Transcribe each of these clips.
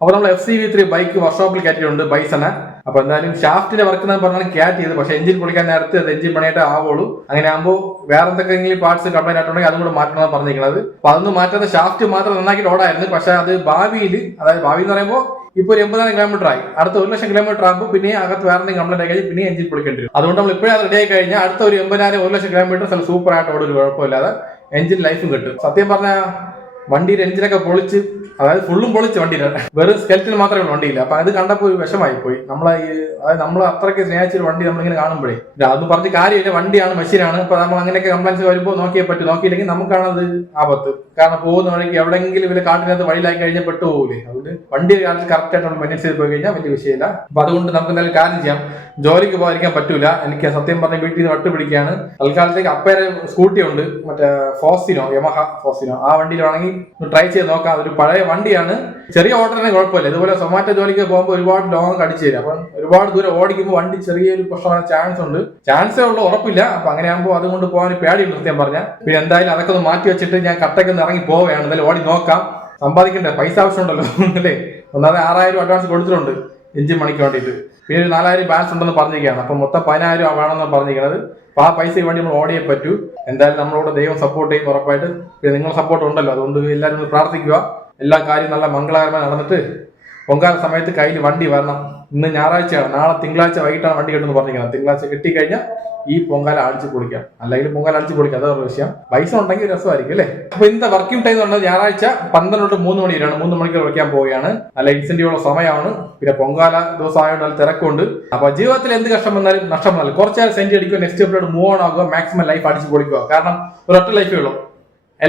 അപ്പോൾ നമ്മൾ FC-V3 bike വർക്ക്ഷോപ്പിൽ കയറ്റിയിട്ടുണ്ട് ബൈസനെ. അപ്പോൾ എന്തായാലും ഷാഫ്റ്റിന്റെ വർക്ക് എന്ന് പറഞ്ഞാൽ ക്യാറ്റ് ചെയ്ത്, പക്ഷേ എഞ്ചിൻ പൊളിക്കാൻ നേരത്തെ അത് എഞ്ചിൻ പണിയായിട്ട് ആവുള്ളൂ. അങ്ങനെ ആകുമ്പോൾ വേറെ എന്തൊക്കെയെങ്കിലും പാർട്സ് കംപ്ലൈന്റ് ആയിട്ടുണ്ടെങ്കിൽ അതും കൂടെ മാറ്റണമെന്ന് പറഞ്ഞിരിക്കുന്നത്. അപ്പോൾ അതൊന്നും മാറ്റാതെ ഷാഫ്റ്റ് മാത്രം നന്നാക്കിയിട്ട് ഓടായിരുന്നു. പക്ഷേ അത് ഭാവിയിൽ, അതായത് ഭാവി എന്ന് പറയുമ്പോൾ ഇപ്പോൾ ഒരു 80,000 കിലോമീറ്റർ ആയി, അടുത്ത 1,00,000 കിലോമീറ്റർ ആകുമ്പോൾ പിന്നെ അകത്ത് വേറെ എന്തെങ്കിലും കംപ്ലൈന്റ് ആയി കഴിഞ്ഞാൽ പിന്നെ എഞ്ചിൻ പൊളിക്കേണ്ടി വരും. അതുകൊണ്ട് നമ്മൾ ഇപ്പോഴേ റെഡി ആയി കഴിഞ്ഞാൽ അടുത്ത ഒരു 80,000 1,00,000 കിലോമീറ്റർ സൂപ്പർ ആയിട്ട് ഓടും, ഒരു കുഴപ്പമില്ലാതെ എഞ്ചിൻ ലൈഫും കിട്ടും. സത്യം പറഞ്ഞാൽ വണ്ടിയുടെ എഞ്ചിനൊക്കെ പൊളിച്ച്, അതായത് ഫുള്ളും പൊളിച്ച് വണ്ടിയില്ല, വെറും സ്കെൽറ്റിൽ മാത്രമേ ഉള്ളൂ വണ്ടിയില്ല. അപ്പൊ അത് കണ്ടപ്പോൾ ഒരു വിഷമായി പോയി. അതായത് നമ്മൾ അത്രയ്ക്ക് സ്നേഹിച്ചൊരു വണ്ടി നമ്മളിങ്ങനെ കാണുമ്പോഴേ അതൊന്നും പറഞ്ഞ കാര്യമില്ല, വണ്ടിയാണ്, മെഷീനാണ്. അപ്പൊ നമ്മൾ അങ്ങനെയൊക്കെ കംപ്ലൈൻസ് വരുമ്പോൾ നോക്കിയേ പറ്റും, നോക്കിയില്ലെങ്കിൽ നമുക്കാണത് ആപത്ത്. കാരണം പോകുന്ന വഴിക്ക് എവിടെയെങ്കിലും ഇവര് കാട്ടിനകത്ത് വഴിയിലായി കഴിഞ്ഞാൽ പെട്ടുപോകില്ലേ. അതുകൊണ്ട് വണ്ടി കാലത്ത് കറക്റ്റ് ആയിട്ട് മെയിൻറ്റെയിൻ ചെയ്ത് പോയി കഴിഞ്ഞാൽ വലിയ വിഷയമില്ല. അപ്പൊ അതുകൊണ്ട് നമുക്ക് എന്തായാലും കാര്യം ചെയ്യാം. ജോലിക്ക് പോകാതിരിക്കാൻ പറ്റൂല. എനിക്ക് സത്യം പറഞ്ഞ വീട്ടിൽ നിന്ന് വട്ടുപിടിക്കുകയാണ്. തൽക്കാലത്തേക്ക് അപ്പേരെ സ്കൂട്ടി ഉണ്ട്, മറ്റേ ഫോസിനോ, യമഹ ഫോസിനോ, ആ വണ്ടിയിലാണെങ്കിൽ ട്രൈ ചെയ്ത് നോക്കാം. അതൊരു പഴയ വണ്ടിയാണ്, ചെറിയ ഓട്ടറിന് കുഴപ്പമില്ല. ഇതുപോലെ സൊമാറ്റോ ജോലിക്ക് പോകുമ്പോൾ ഒരുപാട് ലോങ് അടിച്ചു തരും. അപ്പം ഒരുപാട് ദൂരം ഓടിക്കുമ്പോൾ വണ്ടി ചെറിയൊരു പ്രശ്നമാണ്, ചാൻസേ ഉള്ളൂ, ഉറപ്പില്ല. അപ്പൊ അങ്ങനെ ആകുമ്പോൾ അതുകൊണ്ട് പോകാൻ പേടിയുണ്ട് സത്യം പറഞ്ഞാൽ. പിന്നെ എന്തായാലും അതൊക്കെ ഒന്ന് മാറ്റി വെച്ചിട്ട് ഞാൻ കട്ടയ്ക്ക് ഒന്ന് ഇറങ്ങി പോവുകയാണ്. എന്തായാലും ഓടി നോക്കാം. സമ്പാദിക്കണ്ടേ, പൈസ ആവശ്യമുണ്ടല്ലോ അല്ലേ. ഒന്നാമത് 6,000 അഡ്വാൻസ് കൊടുത്തിട്ടുണ്ട് എഞ്ചിൻ പണിക്ക് വേണ്ടിയിട്ട്. പിന്നെ ഒരു 4,000 ബാലൻസ് ഉണ്ടെന്ന് പറഞ്ഞിരിക്കുകയാണ്. അപ്പൊ മൊത്തം 10,000 വേണമെന്ന് പറഞ്ഞിരിക്കുന്നത്. അപ്പൊ ആ പൈസയ്ക്ക് വേണ്ടി നമ്മൾ ഓടിയേ പറ്റൂ. എന്തായാലും നമ്മളോട് ദൈവം സപ്പോർട്ട് ചെയ്യും ഉറപ്പായിട്ട്. പിന്നെ നിങ്ങളുടെ സപ്പോർട്ട് ഉണ്ടല്ലോ, അതുകൊണ്ട് എല്ലാവരും ഒന്ന് പ്രാർത്ഥിക്കുക. എല്ലാ കാര്യവും നല്ല മംഗളകരമായി നടന്നിട്ട് പൊങ്കാല സമയത്ത് കയ്യിൽ വണ്ടി വരണം. ഇന്ന് ഞായറാഴ്ചയാണ്, നാളെ തിങ്കളാഴ്ച വൈകിട്ടാണ് വണ്ടി കിട്ടുമെന്ന് പറഞ്ഞിരിക്കുന്നത്. തിങ്കളാഴ്ച കിട്ടിക്കഴിഞ്ഞാൽ ഈ പൊങ്കാല അടിച്ചു പൊളിക്കാം, അല്ലെങ്കിൽ പൊങ്കാല അടിച്ചു പൊളിക്കാം, അതൊരു വിഷയം. പൈസ ഉണ്ടെങ്കിൽ രസമായിരിക്കും അല്ലേ. അപ്പൊ ഇന്നത്തെ വർക്കിംഗ് ടൈം എന്ന് പറഞ്ഞാൽ ഞായറാഴ്ച 12 തൊട്ട് 3 മണി വരെയാണ്. 3 മണിക്കൂർ വയ്ക്കാൻ പോവുകയാണ്. നല്ല ഇൻസെന്റീവുള്ള സമയമാണ്. പിന്നെ പൊങ്കാല ദിവസം ആയതുകൊണ്ട് നല്ല തിരക്കുണ്ട്. അപ്പൊ ജീവിതത്തിൽ എന്ത് കഷ്ടം വന്നാലും നഷ്ടം വന്നാലും കുറച്ച് നേരം സെന്റ് അടിക്കുക, നെക്സ്റ്റ് സ്റ്റെപ്പിലോട്ട് മൂവ് ഓൺ ആകുക, മാക്സിമം ലൈഫ് അടിച്ചു പൊളിക്കുക. കാരണം ഒരൊറ്റ ലൈഫേ ഉള്ളൂ.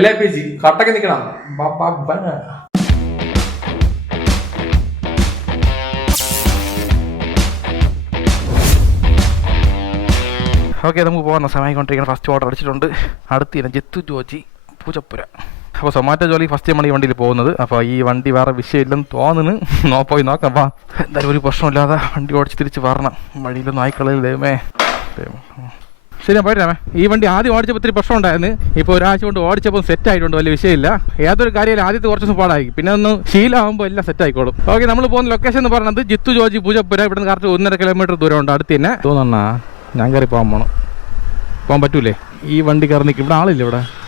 LAPG കട്ടക്ക് നിൽക്കണം. ഓക്കെ, നമുക്ക് പോകുന്ന സമയമായിക്കൊണ്ടിരിക്കണം. ഫസ്റ്റ് ഓർഡർ അടിച്ചിട്ടുണ്ട്. അടുത്തില്ല ജിത്തു ജോജി പൂജപ്പുര. അപ്പോൾ സൊമാറ്റോ ജോലി ഫസ്റ്റ് നമ്മൾ ഈ വണ്ടിയിൽ പോകുന്നത്. അപ്പോൾ ഈ വണ്ടി വേറെ വിഷയമില്ലെന്ന് തോന്നുന്നു. പോയി നോക്കാം. അപ്പോൾ എന്തായാലും ഒരു പ്രശ്നമില്ലാതെ വണ്ടി ഓടിച്ച് തിരിച്ച് വരണം. വഴിയിലൊന്നും ആയിക്കളയിൽ ദൈവമേ. ശരി, പോയിട്ടാമേ. ഈ വണ്ടി ആദ്യം ഓടിച്ചപ്പോൾ ഇത്തിരി പ്രശ്നം ഉണ്ടായിരുന്നു. ഇപ്പോൾ ഒരാഴ്ച കൊണ്ട് ഓടിച്ചപ്പോൾ സെറ്റ് ആയിട്ടുണ്ട്, വലിയ വിഷയമില്ല. ഏതൊരു കാര്യം ആദ്യത്തെ കുറച്ച് ദിവസം പാടായിരിക്കും, പിന്നെ ഒന്ന് ശീലമാകുമ്പോൾ എല്ലാം സെറ്റ് ആയിക്കോളും. ഓക്കെ, നമ്മൾ പോകുന്ന ലൊക്കേഷൻ എന്ന് പറയുന്നത് ജിത്തു ജോജി പൂജപ്പുര. ഇവിടെ നിന്ന് കറക്റ്റ് 1.5 കിലോമീറ്റർ ദൂരമുണ്ട്. അടുത്ത് തന്നെ തോന്നണ ഞാൻ കയറി പോകാൻ പറ്റൂലേ? ഈ വണ്ടി കയറി നിൽക്കും. ഇവിടെ ആളില്ല.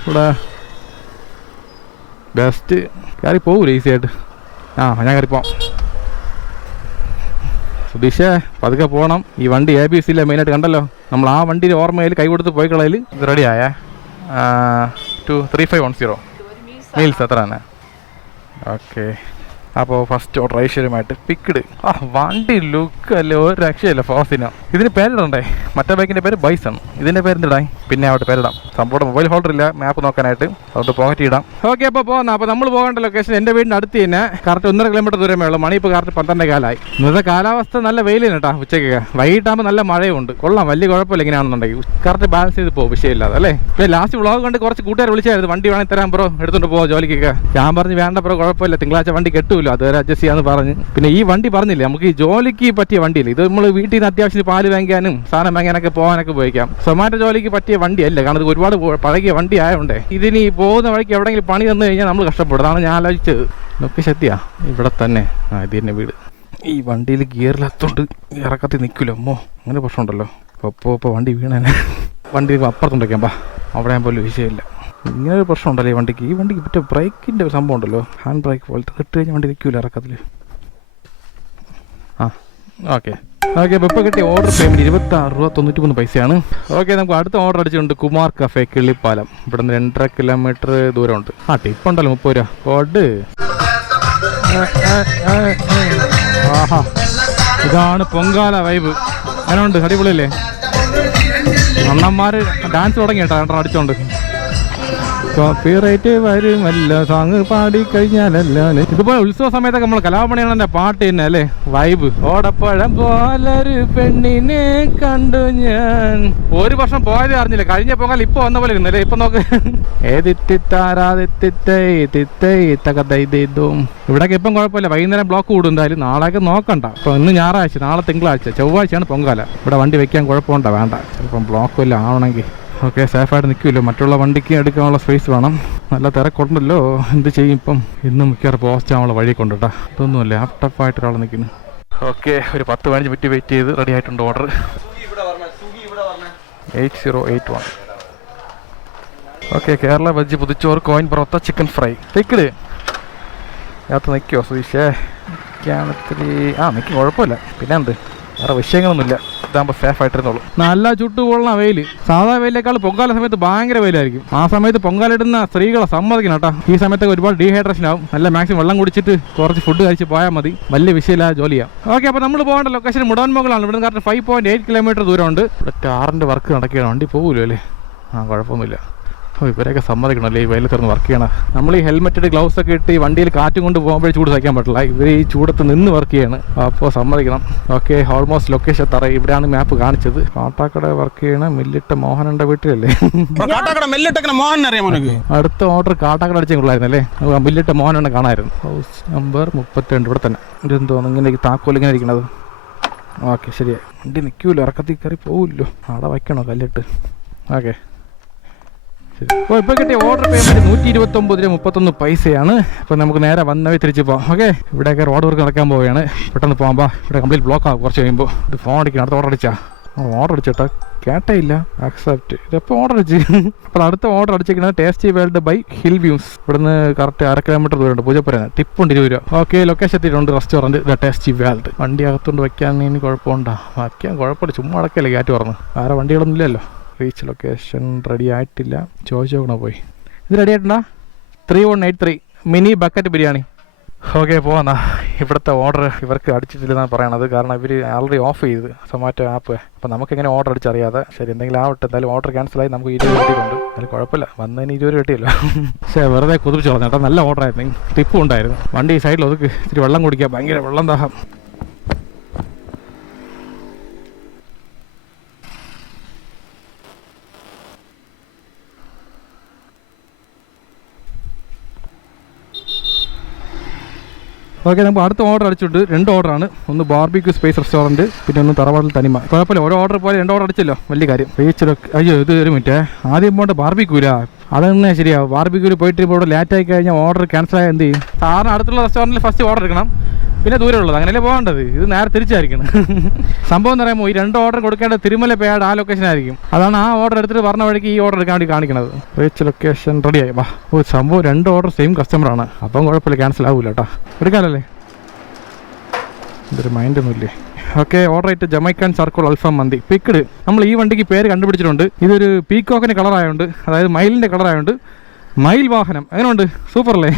ഇവിടെ ബെസ്റ്റ് കയറി പോകൂലേ ഈസി ആയിട്ട്. ഞാൻ കയറി പോവാം. സുധീഷേ, പതുക്കെ പോകണം. ഈ വണ്ടി ABS ഇല്ല മെയിനായിട്ട്, കണ്ടല്ലോ. നമ്മൾ ആ വണ്ടിയിൽ ഓർമ്മയിൽ കൈ കൊടുത്ത് പോയി കളയിൽ ഇത് റെഡിയായ 3510 മീൽസ് അത്ര തന്നെ. ഓക്കെ, അപ്പോൾ ഫസ്റ്റ് ഓർഡർ ഐശ്വര്യമായിട്ട് പിക്ഡ്. വണ്ടി ലുക്ക് അല്ലേ, ഒരു രക്ഷയില്ല. ഫോസിനോ ഇതിന് പേരിടണ്ടേ? മറ്റേ ബൈക്കിൻ്റെ പേര് ബൈസൺ, ഇതിൻ്റെ പേരെന്തിടാൻ? പിന്നെ അവിടെ പേരിടാം. സംഭവം മൊബൈൽ ഹോൾഡർ ഇല്ല മാപ്പ് നോക്കാനായിട്ട്, അതുകൊണ്ട് പോക്കറ്റ് ഇടാം. ഓക്കെ, അപ്പോൾ പോകുന്ന. അപ്പോൾ നമ്മൾ പോകേണ്ട ലൊക്കേഷൻ എൻ്റെ വീടിൻ്റെ അടുത്ത് തന്നെ. കറക്റ്റ് 1.5 കിലോമീറ്റർ ദൂരമേ ഉള്ളൂ. മണി ഇപ്പോൾ കറക്റ്റ് 12:15 ഇന്നത്തെ കാലാവസ്ഥ നല്ല വെയിലാണ് കേട്ടോ. ഉച്ചയ്ക്ക് വൈകിട്ടാകുമ്പോൾ നല്ല മഴയുണ്ട്. കൊള്ളാം, വലിയ കുഴപ്പമില്ല. ഇങ്ങനെയാണെന്നുണ്ടെങ്കിൽ കറക്റ്റ് ബാലൻസ് ചെയ്ത് പോകും, വിഷയമില്ലാതെ അല്ലേ. പിന്നെ ലാസ്റ്റ് വ്ളോഗ് കണ്ട് കുറച്ച് കൂട്ടുകാർ വിളിച്ചായിരുന്നു, വണ്ടി വേണമെങ്കിൽ തരാൻ ബ്രോ, എടുത്തുകൊണ്ട് പോകാം ജോലിക്കൊക്കെ. ഞാൻ പറഞ്ഞു വേണ്ട ബ്രോ, കുഴപ്പമില്ല, തിങ്കളാഴ്ച വണ്ടി കെട്ടൂല്ലോ, അതുവരെ അഡ്ജസ്റ്റ് ചെയ്യാന്ന് പറഞ്ഞ്. പിന്നെ ഈ വണ്ടി പറഞ്ഞില്ലേ, നമുക്ക് ഈ ജോലിക്ക് പറ്റിയ വണ്ടിയില്ല ഇത്. നമ്മൾ വീട്ടിൽ നിന്ന് അത്യാവശ്യം പാല് വാങ്ങിക്കാനും സാധനം വാങ്ങാനൊക്കെ പോകാനൊക്കെ ഉപയോഗിക്കാം. സൊമാറ്റോ ജോലിക്ക് പറ്റിയ വണ്ടിയല്ല, കാരണം ഇത് ഒരുപാട് പഴകിയ വണ്ടി ആയതുകൊണ്ടേ. ഇതിന് ഈ പോകുന്ന വഴിക്ക് എവിടെയെങ്കിലും പണി തന്നു കഴിഞ്ഞാൽ നമ്മൾ കഷ്ടപ്പെടും. അതാണ് ഞാൻ ആലോചിച്ചത്. ലൊക്കേഷൻ എത്തിയാ ഇവിടെ തന്നെ. ഇത് തന്നെ വീട്. ഈ വണ്ടിയിൽ ഗിയറിലെത്തോണ്ട് ഇറക്കത്തിൽ നിൽക്കില്ല. അമ്മോ, അങ്ങനെ പ്രശ്നമുണ്ടല്ലോ. ഇപ്പോൾ വണ്ടി വീണേനെ. വണ്ടി അപ്പുറത്തുണ്ടാക്കാം. അവിടെ ഞാൻ പോലും വിഷയമില്ല. ഇങ്ങനൊരു പ്രശ്നം ഉണ്ടല്ലോ ഈ വണ്ടിക്ക്. ഈ വണ്ടിക്ക് മറ്റേ ബ്രേക്കിൻ്റെ ഒരു സംഭവം ഉണ്ടല്ലോ, ഹാൻഡ് ബ്രേക്ക് പോലത്തെ. ഇട്ട് കഴിഞ്ഞാൽ വണ്ടി നിൽക്കില്ല ഇറക്കത്തിൽ. ഓക്കെ, ഇപ്പോൾ കിട്ടിയ ഓർഡർ പേയ്മെൻറ്റ് 26 രൂപ 93 ഓക്കെ, നമുക്ക് അടുത്ത ഓർഡർ അടിച്ചിട്ടുണ്ട്. കുമാർ കഫേ, കിള്ളിപ്പാലം. ഇവിടെ നിന്ന് 2.5 കിലോമീറ്റർ ദൂരമുണ്ട്. ടിപ്പുണ്ടല്ലോ 30 രൂപ. കോഡ് ഇതാണ് പൊങ്കാല വൈബ്. അങ്ങനെയുണ്ട്, അടിപൊളിയല്ലേ? അണ്ണന്മാർ ഡാൻസ് തുടങ്ങി കേട്ടോ, 2 അടിച്ചോണ്ട്. കോപ്പിറൈറ്റ് വരുമല്ല സോങ് പാടി കഴിഞ്ഞാലല്ലോ. ഇതുപോലെ ഉത്സവ സമയത്തൊക്കെ നമ്മൾ കലാപണിയാണ് പാട്ട് തന്നെ അല്ലേ, വൈബ്. ഓടപ്പഴം പോലൊരു പെണ്ണിനെ കണ്ടു ഞാൻ. ഒരു വർഷം പോയതേ അറിഞ്ഞില്ല. കഴിഞ്ഞ പൊങ്കാൽ ഇപ്പൊ വന്ന പോലെ ഇരുന്നല്ലേ. ഇപ്പൊ നോക്ക്, ഇവിടെയൊക്കെ ഇപ്പം കുഴപ്പമില്ല. വൈകുന്നേരം ബ്ലോക്ക് കൂടും. എന്തായാലും നാളെയൊക്കെ നോക്കണ്ട. ഇപ്പൊ ഇന്ന് ഞായറാഴ്ച, നാളെ തിങ്കളാഴ്ച, ചൊവ്വാഴ്ചയാണ് പൊങ്കാല. ഇവിടെ വണ്ടി വെക്കാൻ കുഴപ്പമുണ്ടോ? വേണ്ട, ചിലപ്പം ബ്ലോക്ക് വല്ല ആവണമെങ്കിൽ ഓക്കെ, സേഫായിട്ട് നിൽക്കുമല്ലോ. മറ്റുള്ള വണ്ടിക്ക് എടുക്കാനുള്ള സ്പേസ് വേണം. നല്ല തിരക്കുണ്ടല്ലോ, എന്ത് ചെയ്യും ഇപ്പം. ഇന്ന് മിക്കവാറും പോസ്റ്റ് ആവാനുള്ള വഴി കൊണ്ടുട്ടാ. ഇതൊന്നും ലാപ്ടോപ്പായിട്ട് ഒരാൾ നിൽക്കുന്നു. ഓക്കെ, ഒരു 10-15 മിനിറ്റ് വെയിറ്റ് ചെയ്ത് റെഡി ആയിട്ടുണ്ട് ഓർഡർ. 8081. ഓക്കെ, കേരള വെജ് പുതുച്ചോറ് coin porotta chicken fry. Take it അകത്ത് നിൽക്കുമോ സുധീഷേ? നിൽക്കും, കുഴപ്പമില്ല. പിന്നെ എന്ത്, വേറെ വിഷയങ്ങളൊന്നുമില്ല. ഇതാകുമ്പോൾ സേഫ് ആയിട്ടിരുന്നുള്ളൂ. നല്ല ചുട്ടുപൊള്ളണ വെയിൽ. സാധാ വെയിലേക്കാൾ പൊങ്കാല സമയത്ത് ഭയങ്കര വെയിലായിരിക്കും. ആ സമയത്ത് പൊങ്കാലിടുന്ന സ്ത്രീകളെ സമ്മതിക്കണം കേട്ടോ. ഈ സമയത്തൊക്കെ ഒരുപാട് ഡീഹൈഡ്രേഷൻ ആവും. നല്ല മാക്സിമം വെള്ളം കുടിച്ചിട്ട് കുറച്ച് ഫുഡ് കഴിച്ച് പോയാൽ മതി. വലിയ വിഷയമില്ല, ജോലിയാണ്. ഓക്കെ, അപ്പോൾ നമ്മൾ പോകേണ്ട ലൊക്കേഷൻ മുടവൻമുകളാണ്. ഇവിടുന്ന് കറക്റ്റ് 5.8 കിലോമീറ്റർ ദൂരമുണ്ട്. ഇവിടെ ടാറിൻ്റെ വർക്ക് നടക്കുകയാണ്. വണ്ടി പോകൂലോ അല്ലേ? കുഴപ്പമൊന്നുമില്ല. ഇവരെയൊക്കെ സമ്മതിക്കണമല്ലേ ഈ വെയിലത്ത് തുറന്ന് വർക്ക് ചെയ്യണം. നമ്മൾ ഈ ഹെൽമെറ്റ് ഗ്ലൗസ് ഒക്കെ ഇട്ട് ഈ വണ്ടിയിൽ കാറ്റും കൊണ്ട് പോകുമ്പോഴേ ചൂട് സഹിക്കാൻ പറ്റില്ല. ഇവർ ഈ ചൂടത്ത് നിന്ന് വർക്ക് ചെയ്യാണ്. അപ്പോൾ സമ്മതിക്കണം. ഓക്കെ, ഓൾമോസ്റ്റ് ലൊക്കേഷൻ തറ. ഇവിടെയാണ് മാപ്പ് കാണിച്ചത്. കാട്ടാക്കട വർക്ക് ചെയ്യണ മില്ലിട്ട മോഹനന്റെ വീട്ടിലല്ലേ? അടുത്ത ഓർഡർ കാട്ടാക്കട അടിച്ചുള്ളായിരുന്നല്ലേ? മില്ലിട്ട മോഹനെ കാണാമായിരുന്നു. ഹൗസ് നമ്പർ 32 ഇവിടെ തന്നെ. ഇതെന്തോന്ന് ഇങ്ങനെ താക്കോൽ ഇങ്ങനെ ഇരിക്കണത്? ഓക്കെ, ശരിയായി. വണ്ടി നിൽക്കൂല്ലോ, ഇറക്കത്തിൽ കയറി പോവില്ലോ. അവിടെ വയ്ക്കണോ കല്ലിട്ട്? ഓക്കെ, അപ്പോൾ ഇപ്പോൾ കിട്ടിയ ഓർഡർ പേയ്മെൻറ്റ് 129.31 പൈസയാണ്. അപ്പോൾ നമുക്ക് നേരെ വന്നവേ തിരിച്ച് പോകാം. ഓക്കെ, ഇവിടെയൊക്കെ റോഡ് വർക്ക് നടക്കാൻ പോവുകയാണ്. പെട്ടെന്ന് പോകാം. ഇവിടെ കംപ്ലീറ്റ് ബ്ലോക്ക് ആകും കുറച്ച് കഴിയുമ്പോൾ. ഇത് ഫോൺ അടിക്കണം. അടുത്ത ഓർഡർ അടിച്ചേട്ടാ, കേട്ടേ ഇല്ല. ആക്സെപ്റ്റ്. ഇതെപ്പോൾ ഓർഡർ അടിച്ച്. അപ്പോൾ അടുത്ത ഓർഡർ അടിച്ചിരിക്കുന്നത് Tasty World by Hill Views. ഇവിടുന്ന് കറക്റ്റ് 1/2 കിലോമീറ്റർ ദൂരമുണ്ട്. പൂജപ്പുര. ടിപ്പുണ്ട് 20 രൂപ. ഓക്കെ, ലൊക്കേഷൻ എത്തിയിട്ടുണ്ട്. Restaurant the Tasty World. വണ്ടി അകത്തുകൊണ്ട് വയ്ക്കാൻ ഇനി കുഴപ്പമുണ്ടോ? വയ്ക്കാൻ കുഴപ്പമില്ല. ചുമ്മാ അടക്കല്ലേ കാറ്റ് പറഞ്ഞു. വേറെ വണ്ടികളൊന്നും ഇല്ലല്ലോ. റീച്ച് ലൊക്കേഷൻ റെഡി ആയിട്ടില്ല. ചോദിച്ചു നോക്കണോ പോയി? ഇത് റെഡി ആയിട്ടുണ്ടോ? 3183 മിനി ബക്കറ്റ് ബിരിയാണി. ഓക്കെ, പോവാന്നാ. ഇവിടുത്തെ ഓർഡർ ഇവർക്ക് അടിച്ചിട്ടില്ലെന്നാണ് പറയണത്. കാരണം ഇവർ ആൾറെഡി ഓഫ് ചെയ്ത് സൊമാറ്റോ ആപ്പ്. അപ്പോൾ നമുക്കെങ്ങനെ ഓർഡർ അടിച്ചറിയാതെ. ശരി, എന്തെങ്കിലും ആവട്ടെ. എന്തായാലും ഓർഡർ ക്യാൻസലായി. നമുക്ക് 20 കിട്ടിയിട്ടുണ്ട്. അതിൽ കുഴപ്പമില്ല. വന്നതിന് 20 കിട്ടിയല്ലോ. പക്ഷേ വെറുതെ കുതിപ്പിച്ച് കളഞ്ഞു കേട്ടോ. നല്ല ഓർഡർ ആയിരുന്നു. ടിപ്പും ഉണ്ടായിരുന്നു. വണ്ടി സൈഡിൽ ഒതുക്ക്. ഇത്തിരി വെള്ളം കുടിക്കുക. ഭയങ്കര വെള്ളം ദാഹം. ഓക്കെ, നമുക്ക് അടുത്ത ഓർഡർ അടിച്ചിട്ടുണ്ട്. 2 ഓർഡറാണ്. ഒന്ന് ബാർബിക്യൂ സ്പേസ് റെസ്റ്റോറൻറ്റ്, പിന്നെ ഒന്ന് തറവാട്ടിൽ തനിമ. കുഴപ്പമില്ല, ഓരോ ഓർഡർ പോലെ 2 ഓർഡർ അടിച്ചല്ലോ, വലിയ കാര്യം. അയ്യോ, ഇത് ഒരു മിനിറ്റ്. ആദ്യം പോകേണ്ട ബാർബിക്യൂലാ. അതെന്നെ ശരിയാവും. ബാർബിക്യൂല് പോയിട്ട് ഇപ്പോൾ ഇവിടെ ലേറ്റായി കഴിഞ്ഞാൽ ഓർഡർ ക്യാൻസലായാൽ എന്ത് ചെയ്യും? സാറിന് അടുത്തുള്ള റെസ്റ്റോറൻറ്റിൽ ഫസ്റ്റ് ഓർഡർ എടുക്കണം, പിന്നെ ദൂരമുള്ളത്. അങ്ങനെയല്ലേ പോകേണ്ടത്. ഇത് നേരെ തിരിച്ചായിരിക്കണം. സംഭവം എന്ന് പറയുമ്പോൾ ഈ 2 ഓർഡർ കൊടുക്കേണ്ട തിരുമല പേയാട് ആ ലൊക്കേഷൻ ആയിരിക്കും. അതാണ് ആ ഓർഡർ എടുത്തിട്ട് പറഞ്ഞ വഴിക്ക് ഈ ഓർഡർ എടുക്കാൻ വേണ്ടി കാണിക്കുന്നത്. റീച്ച് ലൊക്കേഷൻ റെഡിയായി. വാ. സംഭവം 2 ഓർഡർ സെയിം കസ്റ്റമറാണ്. അപ്പം കുഴപ്പമില്ല, ക്യാൻസൽ ആവില്ല കേട്ടോ. എടുക്കാമല്ലേ? ഇതൊരു മൈൻഡൊന്നുമില്ലേ? ഓക്കെ, ഓർഡർ ആയിട്ട് ജമൈക്കൻ സർക്കിൾ അൽഫാം മന്തി പിക്കഡ്. നമ്മൾ ഈ വണ്ടിക്ക് പേര് കണ്ടുപിടിച്ചിട്ടുണ്ട്. ഇതൊരു പീക്കോക്കിൻ്റെ കളറായതുകൊണ്ട്, അതായത് മയിലിൻ്റെ കളറായതുകൊണ്ട് മയിൽ വാഹനം. എങ്ങനെയുണ്ട്? സൂപ്പർ അല്ലേ?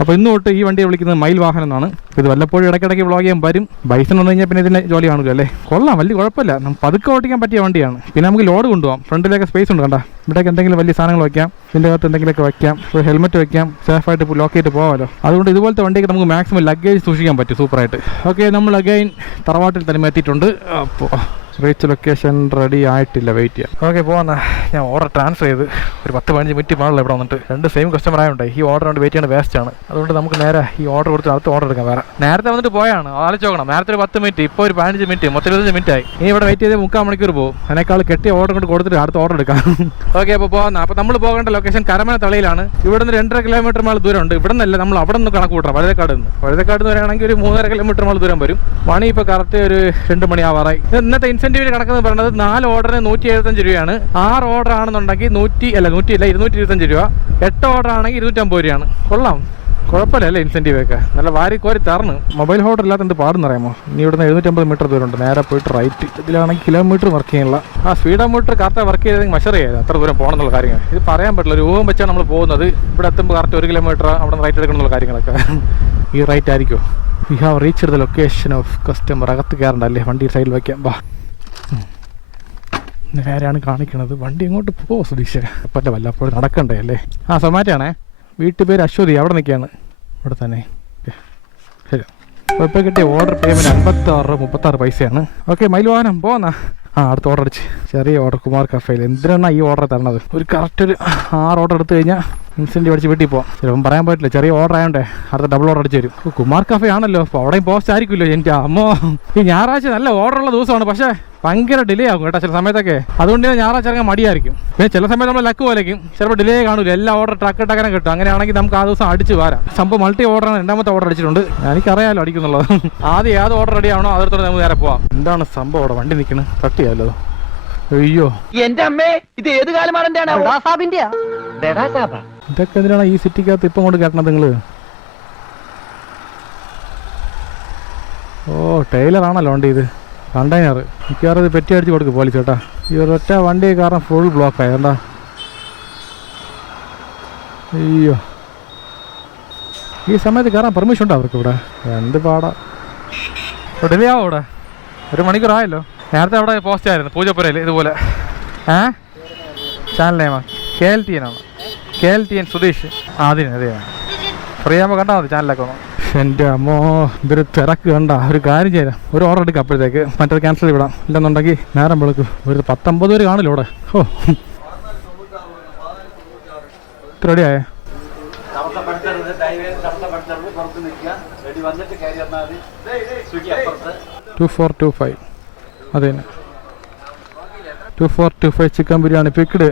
അപ്പോൾ ഇന്ന് തൊട്ട് ഈ വണ്ടിയെ വിളിക്കുന്നത് മയിൽ വാഹനം എന്നാണ്. ഇത് വല്ലപ്പോഴും ഇടയ്ക്കിടയ്ക്ക് വ്ളോഗ് ചെയ്യാൻ വരും. ബൈസൺ വന്നു കഴിഞ്ഞാൽ പിന്നെ ഇതിൻ്റെ ജോലി കാണുമല്ലോ അല്ലേ? കൊള്ളാം, വലിയ കുഴപ്പമില്ല. നമുക്ക് പതുക്കെ ഓടിക്കാൻ പറ്റിയ വണ്ടിയാണ്. പിന്നെ നമുക്ക് ലോഡ് കൊണ്ടുപോകാം. ഫ്രണ്ടിലേക്ക് സ്പേസ് ഉണ്ട് കണ്ട. ഇവിടേക്ക് എന്തെങ്കിലും വലിയ സാധനങ്ങൾ വയ്ക്കാം. ഇതിൻ്റെ അകത്ത് എന്തെങ്കിലുമൊക്കെ വയ്ക്കാം. ഒരു ഹെൽമെറ്റ് വയ്ക്കാം. സേഫായിട്ട് ലോക്ക് ചെയ്തിട്ട് പോകാമല്ലോ. അതുകൊണ്ട് ഇതുപോലത്തെ വണ്ടിക്ക് നമുക്ക് മാക്സിമം ലഗേജ് സൂക്ഷിക്കാൻ പറ്റും സൂപ്പറായിട്ട്. ഓക്കെ, നമ്മൾ അഗൈൻ തറവാട്ടിൽ തന്നെ എത്തിയിട്ടുണ്ട്. അപ്പോൾ റീച്ച് ലൊക്കേഷൻ റെഡി ആയിട്ടില്ല, വെയിറ്റ് ചെയ്യാം. ഓക്കെ, പോകാം. ഞാൻ ഓർഡർ ട്രാൻസ്ഫർ ചെയ്ത് ഒരു 10-15 മിനിറ്റ് പാടില്ല ഇവിടെ വന്നിട്ട്. 2 സെയിം കസ്റ്റമർ ആയതുകൊണ്ട് ഈ ഓർഡർ കൊണ്ട് വെയിറ്റ് ചെയ്യേണ്ട വേസ്റ്റ് ആണ്. അതുകൊണ്ട് നമുക്ക് നേരെ ഈ ഓർഡർ കൊടുത്ത് അടുത്ത ഓർഡർ എടുക്കാം. വേറെ നേരത്തെ വന്നിട്ട് പോയാണ്, ആലോചിച്ച് നോക്കണം. നേരത്തെ ഒരു 10 മിനിറ്റ്, ഇപ്പോൾ ഒരു 15 മിനിറ്റ്, മൊത്തം 25 മിനിറ്റ് ആയി. ഇനി ഇവിടെ വെയിറ്റ് ചെയ്ത് 3/4 മണിക്കൂർ പോകും. അതിനേക്കാൾ കെട്ടിയ ഓർഡർ കൊണ്ട് കൊടുത്തിട്ട് അടുത്ത ഓർഡർ എടുക്കാം. ഓക്കെ, അപ്പോൾ പോകാം. അപ്പോൾ നമ്മൾ പോകേണ്ട ലൊക്കേഷൻ കരമന തളയിലാണ്. ഇവിടെ നിന്ന് 2.5 കിലോമീറ്റർ മേൾ ദൂരമുണ്ട്. ഇവിടെ നിന്നല്ല, നമ്മൾ അവിടെ നിന്ന് കണക്ക് കൂട്ടണം. വഴുതക്കാട് നിന്ന് വരികയാണെങ്കിൽ ഒരു 3.5 കിലോമീറ്റർ മേൾ ദൂരം വരും. മണി ഇപ്പോൾ കറക്റ്റ് ഒരു 2 മണി ആവാറായി. ഇന്നത്തെ ഇൻസെൻറ്റീവിന് കണക്കെന്ന് പറയുന്നത് 4 ഓർഡറിന് 175 രൂപയാണ്. 6 ഓർഡർ ആണെന്നുണ്ടെങ്കിൽ 225 രൂപ. 8 ഓർഡർ ആണെങ്കിൽ 250 രൂപയാണ്. കൊള്ളാം, കുഴപ്പമില്ല അല്ലേ? ഇൻസെൻറ്റീവ് ഒക്കെ നല്ല വാരി കോരി തറന്ന്. മൊബൈൽ ഹോൾഡർ ഇല്ലാത്ത എന്ത് പാടെന്ന് അറിയാമോ? ഇനി ഇവിടുന്ന് 750 മീറ്റർ ദൂരമുണ്ട്. നേരെ പോയിട്ട് റൈറ്റ്. ഇതിലാണെങ്കിൽ കിലോമീറ്റർ വർക്ക് ചെയ്യാനുള്ള ആ സ്പീഡോമീറ്റർ കറക്റ്റ് വർക്ക് ചെയ്തെങ്കിൽ മെഷർ ചെയ്യാതെ അത്ര ദൂരം പോകണം എന്നുള്ള കാര്യങ്ങൾ. ഇത് പറയാൻ പറ്റില്ല. ഒരു ഊഹം വെച്ചാൽ നമ്മൾ പോകുന്നത്. ഇവിടെ എത്തുമ്പോൾ കറക്റ്റ് 1 കിലോമീറ്റർ അവിടെ റൈറ്റ് എടുക്കണം എന്നുള്ള കാര്യങ്ങളൊക്കെ. ഈ റൈറ്റ് ആയിരിക്കുമോ? We have reached the location of customer. അകത്ത് കയറണ്ടല്ലേ, വണ്ടി സൈഡിൽ വയ്ക്കാം. വാ, നേരെയാണ് കാണിക്കണത്. വണ്ടി എങ്ങോട്ട് പോവോ സുധീഷ്? അപ്പല്ലേ വല്ലപ്പോഴും നടക്കണ്ടേ അല്ലേ? സൊമാറ്റോ ആണേ. വീട്ടുപേര് അശ്വതി. അവിടെ നിൽക്കുകയാണ്. ഇവിടെ തന്നെ. ശരി, അപ്പോൾ ഇപ്പോൾ കിട്ടിയ ഓർഡർ പേയ്മെൻറ്റ് 56.36 പൈസയാണ്. ഓക്കെ, മയിൽ വാഹനം പോന്നാ. അടുത്ത ഓർഡർ അടിച്ച് ചെറിയ ഓർഡർ കുമാർ കഫേയിൽ. എന്തിനാണ് ഈ ഓർഡർ തരണത്? ഒരു കറക്റ്റ് ഒരു 6 ഓർഡർ എടുത്തു കഴിഞ്ഞാൽ ഇൻസ്റ്റൻറ്റ് അടിച്ച് വീട്ടിൽ പോകാം. ചിലപ്പം പറയാൻ പറ്റില്ല, ചെറിയ ഓർഡർ ആയതുകൊണ്ടേ അടുത്ത ഡബിൾ ഓർഡർ അടിച്ച് തരും. കുമാർ കഫേ ആണല്ലോ, അപ്പോൾ അവിടെയും പോസ്റ്റ് ആയിരിക്കുമല്ലോ. എൻ്റെ അമ്മോ, ഈ ഞായറാഴ്ച നല്ല ഓർഡറുള്ള ദിവസമാണ്, പക്ഷേ ഭയങ്കര ഡിലേ ആകും കേട്ടോ ചില സമയത്തൊക്കെ. അതുകൊണ്ട് ഞായറാഴ്ച ഇറങ്ങാൻ മടിയായിരിക്കും. പിന്നെ ചില സമയത്ത് നമ്മൾ ലക്ക് പോലേക്കും ചിലപ്പോൾ ഡിലേ കാണൂല, എല്ലാ ഓർഡർ ടക്കനെ കിട്ടും. അങ്ങനെയാണെങ്കിൽ നമുക്ക് ആ ദിവസം അടിച്ച് വരാം. സംഭവം മൾട്ടി ഓർഡറാണ്, രണ്ടാമത്തെ ഓർഡർ അടിച്ചിട്ടുണ്ട്. എനിക്കറിയാമല്ലോ അടിക്കുന്നുള്ളത്. ആദ്യം ഏത് ഓർഡർ റെഡി ആവണോ അതിടത്തോടെ നമുക്ക് നേരെ പോവാം. എന്താണ് സംഭവം അവിടെ വണ്ടി നിൽക്കുന്നത്? തട്ടിയാവല്ലോ. അയ്യോ എന്റെ അമ്മേ, ഇത് ഏത് കാലമാണ്? ഇതൊക്കെ എന്തിനാണ് ഈ സിറ്റിക്കകത്ത് ഇപ്പം കൊണ്ട് കേട്ടണത് നിങ്ങൾ? ഓ ടൈലറാണല്ലോ വണ്ടി ഇത്, കണ്ടെയ്നർ. മിക്കവാറും ഇത് പെറ്റി അടിച്ച് കൊടുക്കും പോലീസ് കേട്ടാ. ഈ ഒരൊറ്റ വണ്ടി കാരണം ഫുൾ ബ്ലോക്ക് ആയി കണ്ടാ. അയ്യോ, ഈ സമയത്ത് കയറാൻ പെർമിഷൻ ഉണ്ടോ അവർക്ക് ഇവിടെ? എന്ത് പാടാ. ഡിലേ ആവോ ഇവിടെ? 1 മണിക്കൂറായല്ലോ. നേരത്തെ അവിടെ പോസ്റ്റ് ആയിരുന്നു പൂജപ്പുരയിൽ ഇതുപോലെ. ചാനൽ നെയ്മ KLTN ആണ്. KLTN സുധീഷ്. അതിന് അതെയാണ് ഫ്രീ ആകുമ്പോൾ കണ്ടാൽ മതി ചാനലൊക്കെ ഒന്ന്. എൻ്റെ അമ്മോ, ഇതൊരു തിരക്ക് കണ്ട. ഒരു കാര്യം ചെയ്യാം, ഒരു ഓർഡർ എടുക്കാം, അപ്പോഴത്തേക്ക് മറ്റേത് ക്യാൻസൽ ചെയ്ത് വിടാം. ഇല്ലെന്നുണ്ടെങ്കിൽ നേരം വെളുക്കും. ഒരു 19 പേര് കാണില്ല ഇവിടെ. ഓ റെഡിയായേ? 2425 അതെ 2425 ചിക്കൻ ബിരിയാണി പിക്ഡ്.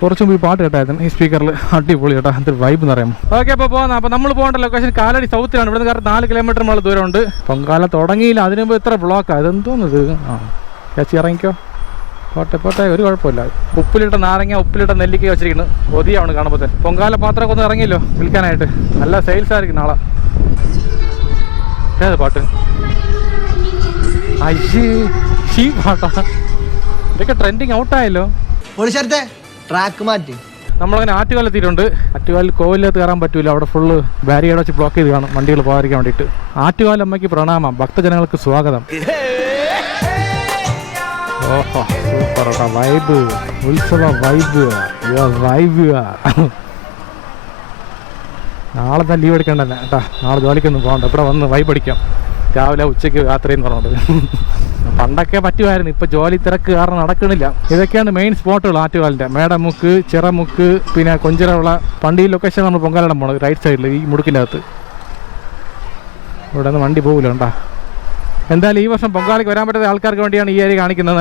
കുറച്ചും പോയി പാട്ട് കേട്ടായിരുന്നു ഈ സ്പീക്കറിൽ. അടിപൊളി കേട്ടോ, എന്തൊരു വൈബ് എന്ന് പറയുമ്പോൾ. ഓക്കെ, അപ്പോൾ പോകാം. അപ്പോൾ നമ്മൾ പോകേണ്ട ലൊക്കേഷൻ കാലടി സൗത്തിലാണ്. ഇവിടെ നിന്ന് 4 കിലോമീറ്റർ മുകളിൽ ദൂരമുണ്ട്. പൊങ്കാല തുടങ്ങിയില്ല, അതിനു മുമ്പ് ഇത്ര ബ്ലോക്കാണ്. ഇതെന്തോന്നത്? ചേച്ചി ഇറങ്ങിക്കോ, പോട്ടെ, ഒരു കുഴപ്പമില്ല. ഉപ്പിലിട്ട നാരങ്ങ, ഉപ്പിലിട്ട നെല്ലിക്ക വെച്ചിരിക്കുന്നു. കൊതിയാണ് കാണുമ്പോൾ. പൊങ്കാല പാത്രമൊക്കെ ഒന്ന് ഇറങ്ങിയല്ലോ വിൽക്കാനായിട്ട്. നല്ല സെയിൽസ് ആയിരിക്കും നാളെ. ഏത് പാട്ട്? അയ്യേ, ഈ പാട്ടാ. ഇതൊക്കെ ട്രെൻഡിങ് ഔട്ടായല്ലോ. ട്രാക്ക് മാറ്റി നമ്മളങ്ങനെ ആറ്റുകാലെത്തിയിട്ടുണ്ട്. ആറ്റുകാലിൽ കോവിലത്ത് കയറാൻ പറ്റൂല, അവിടെ ഫുള്ള് ബാരിയേഡ് വെച്ച് ബ്ലോക്ക് ചെയ്ത് കാണും വണ്ടികൾ പോകാതിരിക്കാൻ വേണ്ടിയിട്ട്. ആറ്റുകാലമ്മയ്ക്ക് പ്രണാമം, ഭക്തജനങ്ങൾക്ക് സ്വാഗതം. ഓഹോ, സൂപ്പർ കേട്ടോ, വൈബ്, ഉത്സവ വൈബ്, വൈബ്. നാളെ തന്നെ ലീവ് എടുക്കേണ്ടതന്നെ കേട്ടോ. നാളെ ജോലിക്കൊന്നും പോകണ്ട, ഇവിടെ വന്ന് വൈബ് അടിക്കാം. രാവിലെ ഉച്ചയ്ക്ക് രാത്രിയെന്ന് പറഞ്ഞോണ്ട്. പണ്ടൊക്കെ പറ്റുമായിരുന്നു, ഇപ്പം ജോലി തിരക്ക് കാരണം നടക്കണില്ല. ഇതൊക്കെയാണ് മെയിൻ സ്പോട്ടുകൾ ആറ്റുകാലിൻ്റെ. മേടമുക്ക്, ചിറമുക്ക്, പിന്നെ കൊഞ്ചിറവിള. പണ്ട് ഈ ലൊക്കേഷൻ നമ്മൾ പൊങ്കാലിടാൻ പോണത് റൈറ്റ് സൈഡിൽ, ഈ മുടുക്കിൻ്റെ അകത്ത്. ഇവിടെ നിന്ന് വണ്ടി പോകില്ല കേട്ടോ. എന്തായാലും ഈ വർഷം പൊങ്കാലയ്ക്ക് വരാൻ പറ്റാത്ത ആൾക്കാർക്ക് വേണ്ടിയാണ് ഈ ഏരിയ കാണിക്കുന്നത്.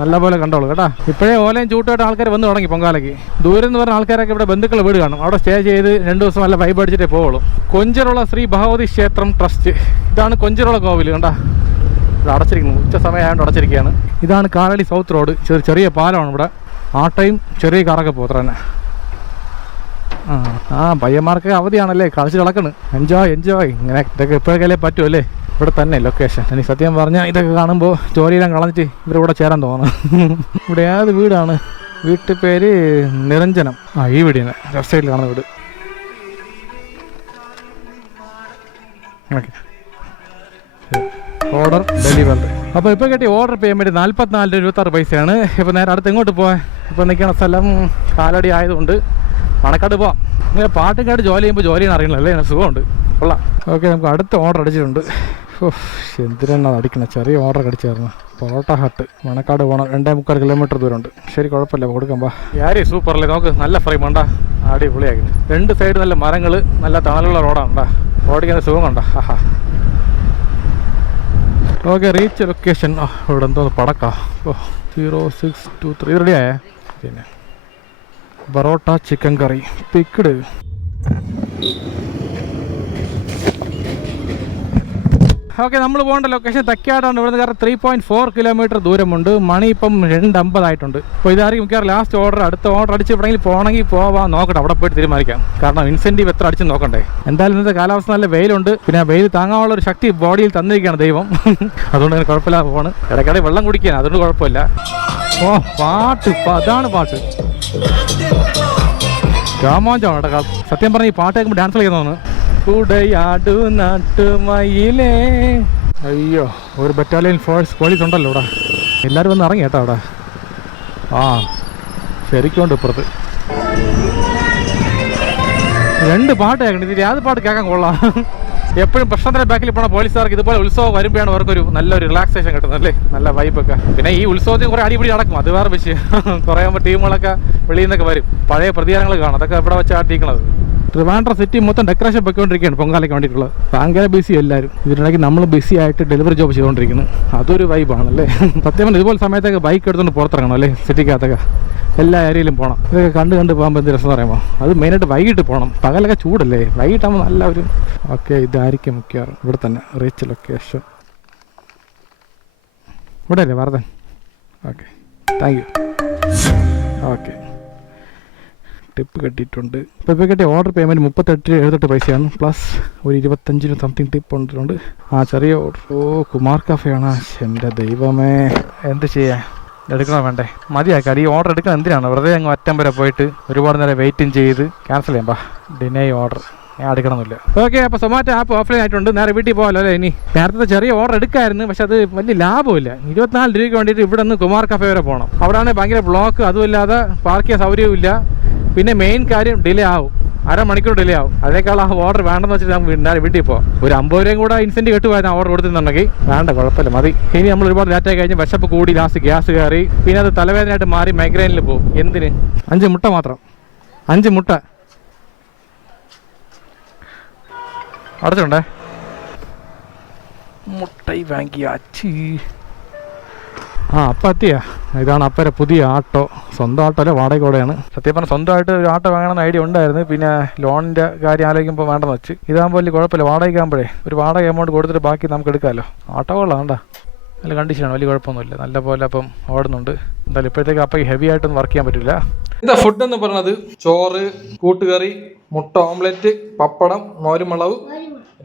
നല്ലപോലെ കണ്ടോളൂ കേട്ടോ. ഇപ്പോഴേ ഓലയും ചൂട്ടുമായിട്ട് ആൾക്കാർ വന്ന് തുടങ്ങി പൊങ്കാലയ്ക്ക്. ദൂരം എന്ന് പറഞ്ഞ ആൾക്കാരൊക്കെ ഇവിടെ ബന്ധുക്കൾ വീട് കാണും, അവിടെ സ്റ്റേ ചെയ്ത് 2 ദിവസം നല്ല വൈബ് അടിച്ചിട്ടേ പോവുള്ളൂ. കൊഞ്ചിറുള്ള ശ്രീ ഭഗവതി ക്ഷേത്രം ട്രസ്റ്റ്, ഇതാണ് കൊഞ്ചിറുള്ള കോവിൽ കണ്ടാ. ഇവിടെ അടച്ചിരിക്കുന്നു, ഉച്ച സമയമായതുകൊണ്ട് അടച്ചിരിക്കുകയാണ്. ഇതാണ് കാലടി സൗത്ത് റോഡ്. ചെറിയ പാലമാണ് ഇവിടെ. ആട്ടയും ചെറിയ കാറൊക്കെ പോത്ര തന്നെ. പയ്യന്മാർക്ക് അവധിയാണല്ലേ, കളിച്ച് കിടക്കണ്. എൻജോയ്. ഇങ്ങനെ ഇതൊക്കെ ഇപ്പോഴൊക്കെ പറ്റുമല്ലേ. ഇവിടെ തന്നെ ലൊക്കേഷൻ. എനിക്ക് സത്യം പറഞ്ഞാൽ ഇതൊക്കെ കാണുമ്പോൾ ജോലിയെല്ലാം കളഞ്ഞിട്ട് ഇവരിവിടെ ചേരാൻ തോന്നുന്നു. ഇവിടെ ഏത് വീടാണ്? വീട്ടു പേര് നിരഞ്ജനം. ഈ വീടിനെ ലെഫ്റ്റ് സൈഡിൽ കാണുന്ന വീട്. Okay, order delivery. അപ്പോൾ ഇപ്പോൾ കിട്ടിയ ഓർഡർ പേയ്മെൻറ്റ് 44.26 ഇപ്പോൾ നേരെ അടുത്ത് എങ്ങോട്ട് പോകാൻ? ഇപ്പോൾ നിൽക്കുന്ന സ്ഥലം കാലടി ആയതുകൊണ്ട് മണക്കാട് പോവാം. ഇങ്ങനെ പാട്ടും കേട്ട് ജോലി ചെയ്യുമ്പോൾ ജോലിയാണ് അറിയണല്ലേ, സുഖമുണ്ട്, കൊള്ളാം. ഓക്കെ, നമുക്ക് അടുത്ത ഓർഡർ അടിച്ചിട്ടുണ്ട്. എന്തിനാണ് അടിക്കണം? ചെറിയ ഓർഡർ അടിച്ചായിരുന്നു. പൊറോട്ട ഹട്ട്, മണക്കാട് പോകണം. 2.25 കിലോമീറ്റർ ദൂരമുണ്ട്. ശരി, കുഴപ്പമില്ല, കൊടുക്കാം. യാരി സൂപ്പറല്ലേ, നമുക്ക് നല്ല ഫ്രൈ വേണ്ട, അടിപൊളിയാക്കി. 2 സൈഡ് നല്ല മരങ്ങൾ, നല്ല തണലുള്ള റോഡാണ്. ഓടിക്കാൻ സുഖം കണ്ട. Okay, reach location. ഇവിടെ എന്തോ പടക്കാ. 0623 റെഡിയായേ. പിന്നെ പൊറോട്ട ചിക്കൻ കറി പിക്ഡ്. ഓക്കെ, നമ്മൾ പോകേണ്ട ലൊക്കേഷൻ തെക്കാടാണ്. ഇവിടെ നിന്ന് 3.4 കിലോമീറ്റർ ദൂരമുണ്ട്. മണി ഇപ്പം 2:50 ആയിട്ടുണ്ട്. അപ്പോൾ ഇതായിരിക്കും മിക്കവാറും ലാസ്റ്റ് ഓർഡർ. അടുത്ത ഓർഡർ അടിച്ച് എവിടെയെങ്കിലും പോകണമെങ്കിൽ പോവാം, നോക്കട്ടെ, അവിടെ പോയിട്ട് തീരുമാനിക്കാം. കാരണം ഇൻസെൻറ്റീവ് എത്ര അടിച്ച് നോക്കണ്ടേ. എന്തായാലും ഇന്നത്തെ കാലാവസ്ഥ നല്ല വെയിലുണ്ട്. പിന്നെ വെയിൽ താങ്ങാനുള്ള ഒരു ശക്തി ബോഡിയിൽ തന്നിരിക്കുകയാണ് ദൈവം. അതുകൊണ്ട് തന്നെ കുഴപ്പമില്ല പോവാണ്. ഇടയ്ക്കിടെ വെള്ളം കുടിക്കാൻ, അതുകൊണ്ട് കുഴപ്പമില്ല. പാട്ട്, അതാണ് പാട്ട്. രാമാഞ്ചാണ് കേട്ടോ. സത്യം പറഞ്ഞ ഈ പാട്ട് കേൾക്കുമ്പോൾ ഡാൻസ് കളിക്കുന്നതാണ്. കുടയാടു നാട്ടുമയിലേ. അയ്യോ, ഒരു ബറ്റാലിയൻ പോലീസ് ഉണ്ടല്ലോ ഇവിടെ. എല്ലാവരും വന്ന് ഇറങ്ങി കേട്ടോ അവിടെ. ശരിക്കുണ്ട് ഇപ്പുറത്ത്. 2 പാട്ട് കേൾക്കണ്ട. ഇതിൽ ഏത് പാട്ട് കേൾക്കാൻ കൊള്ളാം? എപ്പോഴും പ്രശ്നത്തിന്റെ ബാക്കിൽ പോണ പോലീസുകാർക്ക് ഇതുപോലെ ഉത്സവം വരുമ്പോഴാണ് അവർക്കൊരു നല്ലൊരു റിലാക്സേഷൻ കിട്ടുന്നത് അല്ലേ, നല്ല വൈബൊക്കെ. പിന്നെ ഈ ഉത്സവത്തിന് കുറെ അടിപിടി നടക്കും, അത് വേറെ വിഷയം. കുറേ ടീമുകളൊക്കെ വെളിയിൽ നിന്നൊക്കെ വരും, പഴയ പ്രതികാരങ്ങൾ കാണും, അതൊക്കെ ഇവിടെ വെച്ച് ആട്ടിക്കുന്നത്. ട്രിവാൻഡ്രം സിറ്റി മൊത്തം ഡെക്കറേഷൻ പൊയ്ക്കൊണ്ടിരിക്കുകയാണ് പൊങ്കാലയ്ക്ക് വേണ്ടിയിട്ടുള്ളത്. ഭയങ്കര ബിസി എല്ലാവരും. ഇതിനിടയ്ക്ക് നമ്മൾ ബിസി ആയിട്ട് ഡെലിവറി ജോബ് ചെയ്തുകൊണ്ടിരിക്കുന്നത്, അതൊരു വൈബാണല്ലേ. സത്യം പറഞ്ഞാൽ ഇതുപോലെ സമയത്തൊക്കെ ബൈക്ക് എടുത്തുകൊണ്ട് പുറത്തിറങ്ങണം അല്ലേ, സിറ്റിക്കകത്തൊക്കെ എല്ലാ ഏരിയയിലും പോകണം. ഇതൊക്കെ കണ്ട് പോകുമ്പോൾ എന്ത് രസം പറയുമ്പോൾ അത് മെയിനായിട്ട് വൈകിട്ട് പോകണം. പകലൊക്കെ ചൂടല്ലേ, വൈകിട്ടാകുമ്പോൾ നല്ല ഒരു ഓക്കെ. ഇതായിരിക്കും മിക്കവാറും ഇവിടെ തന്നെ റീച്ച് ലൊക്കേഷൻ. ഇവിടെ അല്ലേ വാർത്തൻ? Okay, thank you. Okay, tip കെട്ടിയിട്ടുണ്ട്. ഇപ്പോൾ കെട്ടിയ ഓർഡർ പേയ്മെൻറ്റ് 38.78 പൈസയാണ്, പ്ലസ് ഒരു 25 സംതിങ് ടിപ്പ് കൊണ്ടിട്ടുണ്ട്. ചെറിയ ഓർഡർ. കുമാർ കഫേയാണ്. എൻ്റെ ദൈവമേ, എന്ത് ചെയ്യാൻ, എടുക്കണോ വേണ്ടേ? മതിയാക്കാം. ഈ ഓർഡർ എടുക്കണം എന്തിനാണ്, വെറുതെ അങ്ങ് അറ്റം വരെ പോയിട്ട് ഒരുപാട് നേരം വെയിറ്റും ചെയ്ത് ക്യാൻസൽ ചെയ്യാം. ഡിനൈ ഓർഡർ, ഞാൻ എടുക്കണമെന്നില്ല. ഓക്കെ, അപ്പോൾ സൊമാറ്റോ ആപ്പ് ഓഫ്ലൈൻ ആയിട്ടുണ്ട്. നേരെ വീട്ടിൽ പോകാമല്ലോ അല്ലേ. ഇനി നേരത്തെ ചെറിയ ഓർഡർ എടുക്കാമായിരുന്നു, പക്ഷെ അത് വലിയ ലാഭമില്ല. 24 രൂപയ്ക്ക് വേണ്ടിയിട്ട് ഇവിടെ നിന്ന് കുമാർ കഫേ വരെ പോകണം. അവിടെയാണെങ്കിൽ ഭയങ്കര ബ്ലോക്ക്, അതുമില്ലാതെ പാർക്ക് ചെയ്യാൻ സൗകര്യമില്ല. പിന്നെ മെയിൻ കാര്യം ഡിലേ ആവും, അരമണിക്കൂർ ഡിലേ ആവും. അതിനേക്കാൾ ആ ഓർഡർ വേണ്ടെന്ന് വെച്ചിട്ട് നമുക്ക് നേരെ വീട്ടിൽ പോകാം. ഒരു 50 രൂപയും കൂടെ ഇൻസെൻറ്റീവ് കിട്ടുമായിരുന്നു ഓർഡർ കൊടുത്തിട്ടുണ്ടെങ്കിൽ. വേണ്ട, കുഴപ്പമില്ല, മതി. ഇനി നമ്മൾ ഒരുപാട് ലേറ്റായി കഴിഞ്ഞ് വിശപ്പ് കൂടി ലാസ്റ്റ് ഗ്യാസ് കയറി, പിന്നെ അത് തലവേദനയായിട്ട് മാറി മൈഗ്രെയിനിൽ പോകും. എന്തിന്? 5 മുട്ട മാത്രം, 5 മുട്ട അടച്ചുണ്ടേ. മുട്ടൈ വാങ്ങിയാച്ചി. അപ്പം എത്തിയാ. ഇതാണ് അപ്പരെ പുതിയ ആട്ടോ. സ്വന്തം ആട്ടോ അല്ലേ, വാടകയോടെയാണ്. സത്യം പറഞ്ഞാൽ സ്വന്തമായിട്ട് ഒരു ആട്ടോ വാങ്ങണമെന്ന് ഐഡിയ ഉണ്ടായിരുന്നു. പിന്നെ ലോണിൻ്റെ കാര്യം ആലോചിക്കുമ്പോൾ വേണ്ടെന്ന് വെച്ച്. ഇതാകുമ്പോൾ വലിയ കുഴപ്പമില്ല, വാടകയ്ക്കാകുമ്പോഴേ ഒരു വാടക എമൗണ്ട് കൊടുത്തിട്ട് ബാക്കി നമുക്ക് എടുക്കാമല്ലോ. ആട്ടോ കൊള്ളാം, വേണ്ട, നല്ല കണ്ടീഷനാണ്, വലിയ കുഴപ്പമൊന്നുമില്ല, നല്ല പോലെ അപ്പം ഓടുന്നുണ്ട്. എന്തായാലും ഇപ്പോഴത്തേക്ക് അപ്പം ഹെവി ആയിട്ടൊന്നും വർക്ക് ചെയ്യാൻ പറ്റില്ല. ഇതാ ഫുഡ് എന്ന് പറയുന്നത് ചോറ്, കൂട്ടുകറി, മുട്ട ഓംലെറ്റ്, പപ്പടം, മോരുമുളക്,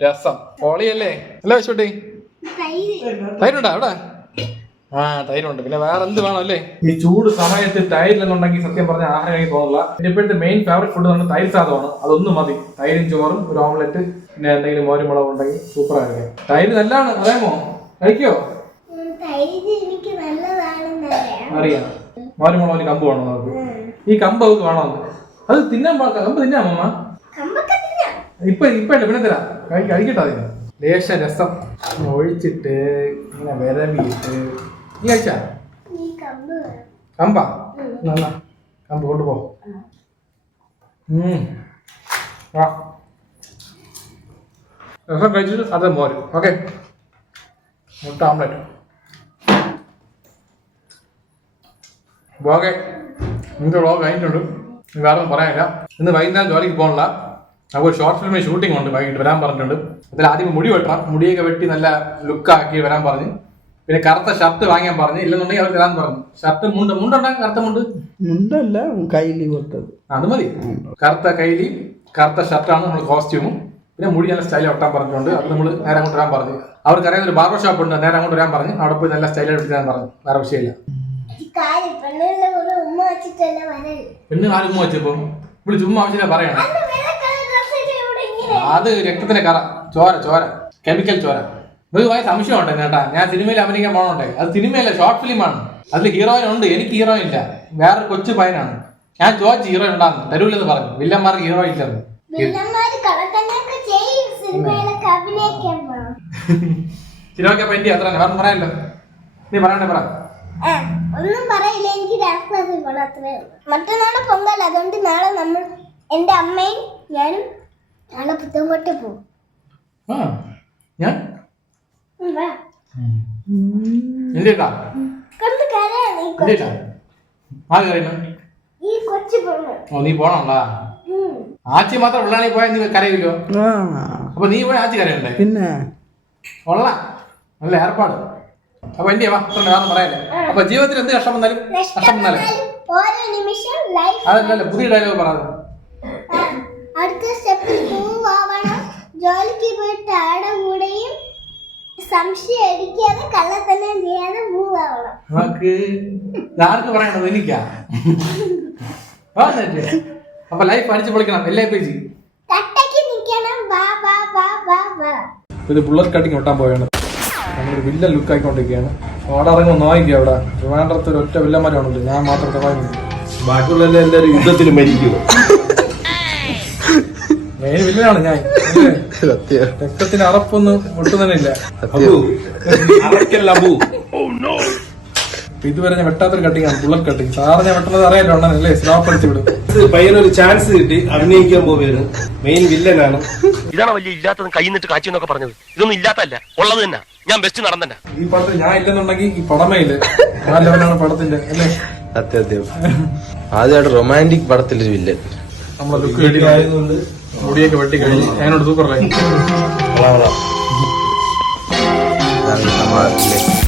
രസം. ഓളിയല്ലേ അല്ലേ വിശുട്ടി? തൈരുണ്ടോ അവിടെ? തൈരുണ്ട്. പിന്നെ വേറെ എന്ത് വേണം അല്ലേ ഈ ചൂട് സമയത്ത്? തൈരില്ലെന്നുണ്ടെങ്കിൽ സത്യം പറഞ്ഞാൽ ആഹാരം എനിക്ക് തോന്നില്ല. എൻ്റെ ഇപ്പോഴത്തെ മെയിൻ ഫേവറേറ്റ് ഫുഡ് എന്ന് പറഞ്ഞാൽ തൈര് സാധനമാണ്. അതൊന്നും മതി. തൈരും ചോറും ഒരു ഓംലെറ്റ്, പിന്നെ എന്തെങ്കിലും മോരുമുളക് ഉണ്ടെങ്കിൽ സൂപ്പറായിരിക്കും. തൈര് നല്ലതാണ്, അറിയാമോ? കഴിക്കോ? അറിയാം. മോരുമുളക് കമ്പ് വേണം നമുക്ക്. ഈ കമ്പ് അവർക്ക് വേണമെന്ന്. അത് തിന്നാൻ കമ്പ് തിന്നാമമ്മ? ഇപ്പല്ല, പിന്നെ തരാം. കഴിക്കട്ടെ. അതിന് ലേശ രസം ഒഴിച്ചിട്ട് ഇങ്ങനെ വിരമിയിട്ട്. നീ കഴിച്ചാ? കമ്പാ? കമ്പ് കൊണ്ടുപോ. രസം കഴിച്ചിട്ട് അത് മോര്. ഓക്കെ, മുട്ട ഓംലെറ്റ്. ഓക്കെ, നിങ്ങൾക്ക് വ്ളോഗ് കഴിഞ്ഞിട്ടുണ്ട്. വേറെ ഒന്നും പറയാനില്ല. ഇന്ന് വൈകുന്നേരം ജോലിക്ക് പോകണില്ല. നമുക്ക് ഷോർട്ട് ഫിലിമിന് ഷൂട്ടിംഗ് ഉണ്ട്, വൈകിട്ട് വരാൻ പറഞ്ഞിട്ടുണ്ട്. അതിൽ ആദ്യം മുടി വെട്ടണം, മുടിയൊക്കെ വെട്ടി നല്ല ലുക്കാക്കി വരാൻ പറഞ്ഞ്. പിന്നെ കറുത്ത ഷർട്ട് വാങ്ങിയാൻ പറഞ്ഞു, ഇല്ലെന്നുണ്ടെങ്കിൽ അവർ തരാൻ പറഞ്ഞു. ഷർട്ട് മുണ്ടുണ്ടാകും, കറുത്ത മുണ്ടല്ല, കൈലി കൊടുത്തത്, അത് മതി. കറുത്ത കൈലി, കറുത്ത ഷർട്ടാണ് നമ്മൾ കോസ്റ്റ്യൂമും. പിന്നെ മുടി നല്ല സ്റ്റൈൽ വെട്ടാൻ പറഞ്ഞിട്ടുണ്ട്. അത് നമ്മൾ നേരെ അങ്ങോട്ട് വരാൻ പറഞ്ഞു. അവർക്ക് അറിയാവുന്ന ഒരു ബാർബർ ഷോപ്പ് ഉണ്ട്, നേരെ അങ്ങോട്ട് വരാൻ പറഞ്ഞു. അവിടെ പോയി നല്ല സ്റ്റൈൽ എടുക്കാൻ പറഞ്ഞു. വേറെ വിഷയമില്ല. പെണ്ണ് ആരും ഉമ്മ വെച്ചപ്പോ ഇവിടെ ചുമ്മാ ആവശ്യമില്ല പറയണം. അത് രക്തത്തിന്റെ കറ, ചോര, കെമിക്കൽ ചോര. ഭയങ്കര സംശയം ഉണ്ട് കേട്ടാ. ഞാൻ സിനിമയിൽ അഭിനയിക്കാൻ പോകണോണ്ടേ. അത് സിനിമയല്ല, ഷോർട്ട് ഫിലിമാണ്. അതിൽ ഹീറോയിൻ ഉണ്ട്, എനിക്ക് ഹീറോയിൻ ഇല്ല. വേറൊരു കൊച്ചു പയ്യനാണ്. ഞാൻ ചോദിച്ചു ഹീറോയിൻ ഉണ്ടാകുന്നു, തരൂലെന്ന് പറഞ്ഞു. വില്ലന്മാർക്ക് ഹീറോയിൻ ഇല്ലെന്ന്. സിനിമയ്ക്ക് പറ്റി അത്ര വേറെ പറയാനല്ലോ. നീ പറയണ്ടേ? പറ. ഒന്നും പറയില്ല, എനിക്ക് ഡാൻസ് ക്ലാസ്സിൽ പോകണം, അത്രേ ഉള്ളൂ. മറ്റന്നാളെ പൊങ്കാല, അതുകൊണ്ട് നാളെ നമ്മൾ എന്റെ അമ്മയും ഞാനും നാളെ പുത്തൻകോട്ടെ പോകും. നീ പോണോണ്ടാ? ആച്ചി മാത്രം ഉള്ളാണെങ്കിൽ പോയാൽ നീ കരയില്ലോ. അപ്പൊ നീ പോയി ആച്ചി കരയണ്ടേ? പിന്നെ ഉള്ള നല്ല ഏർപ്പാട്. അപ്പൊ എന്റെ വേറെ പറയല്ലേ. അപ്പൊ ജീവിതത്തിൽ എന്ത് കഷ്ടം വന്നാലും അതല്ലല്ലോ പുതിയ ഡയലോഗ് പറയാതെ. അടുത്ത സ്റ്റെപ്പിൽ മൂവാവണം. ജോലിക്ക് പോയിട്ട് ആടെ കൂടെയും സംശയം അടിക്കാതെ കള്ളത്തന്നെ ചെയ്യാതെ മൂവാവണം. നമുക്ക് ആർക്ക് പറയണത്? എനിക്കാ. അപ്പൊ ലൈഫ് അടിച്ചു പൊളിക്കണം. LAPG ഒരു ബുള്ളറ്റ് കട്ടിങ് ഒട്ടാൻ പോയാണ്. നമ്മളൊരു വില്ല ലുക്ക് ആയിക്കൊണ്ടിരിക്കുകയാണ്. അവിടെ ഇറങ്ങുമ്പോൾ നോക്കിക്കുക. അവിടെ ട്രിവാൻഡ്രത്ത് ഒറ്റ വില്ലന്മാരാണല്ലോ, ഞാൻ മാത്രം തവാങ്ങി. ബാക്കിയുള്ള എല്ലാവരും യുദ്ധത്തിൽ മരിക്കുമോ? മെയിൻ വില്ലനാണ് ഞാൻ. സത്യം രക്തത്തിന് അറപ്പൊന്നും ഒട്ടും തന്നെ ഇല്ല. ഇതുവരെ ഞാൻ വെട്ടാത്തൊരു കട്ടിങ് ആണ്, ബുള്ളറ്റ് കട്ടിങ്. സാറ് ഞാൻ വെട്ടുന്നത് അറിയാലോ അല്ലേ, സ്ലോപ്പ് അടിച്ചു വിടും. പയ്യനൊരു ചാൻസ് കിട്ടി, അഭിനയിക്കാൻ പോവുകയാണ്. മെയിൻ വില്ലനാണ്. ഇതാണ് വലിയ ഇല്ലാത്തത് കൈ നിന്നിട്ട് കാച്ചി എന്നൊക്കെ പറഞ്ഞത്. ഇതൊന്നും ഇല്ലാത്തല്ല, ഉള്ളത് തന്നെ. ഞാൻ ബെസ്റ്റ് നടന്നെ. ഈ പടത്തിൽ ഞാൻ ഇല്ലെന്നുണ്ടെങ്കിൽ ഈ പടമേ ഇല്ല. ആ ലെവലാണ് പടത്തിന്റെ അല്ലേ. സത്യം ആദ്യമായിട്ട് റൊമാൻറ്റിക് പടത്തിലൊരു വില്ലൻ. നമ്മളെ ലുക്ക് കിട്ടി മുടിയൊക്കെ വെട്ടി കഴിഞ്ഞ് ഞാനോട് സൂപ്പറായി. സമാധാനത്തിലേക്ക്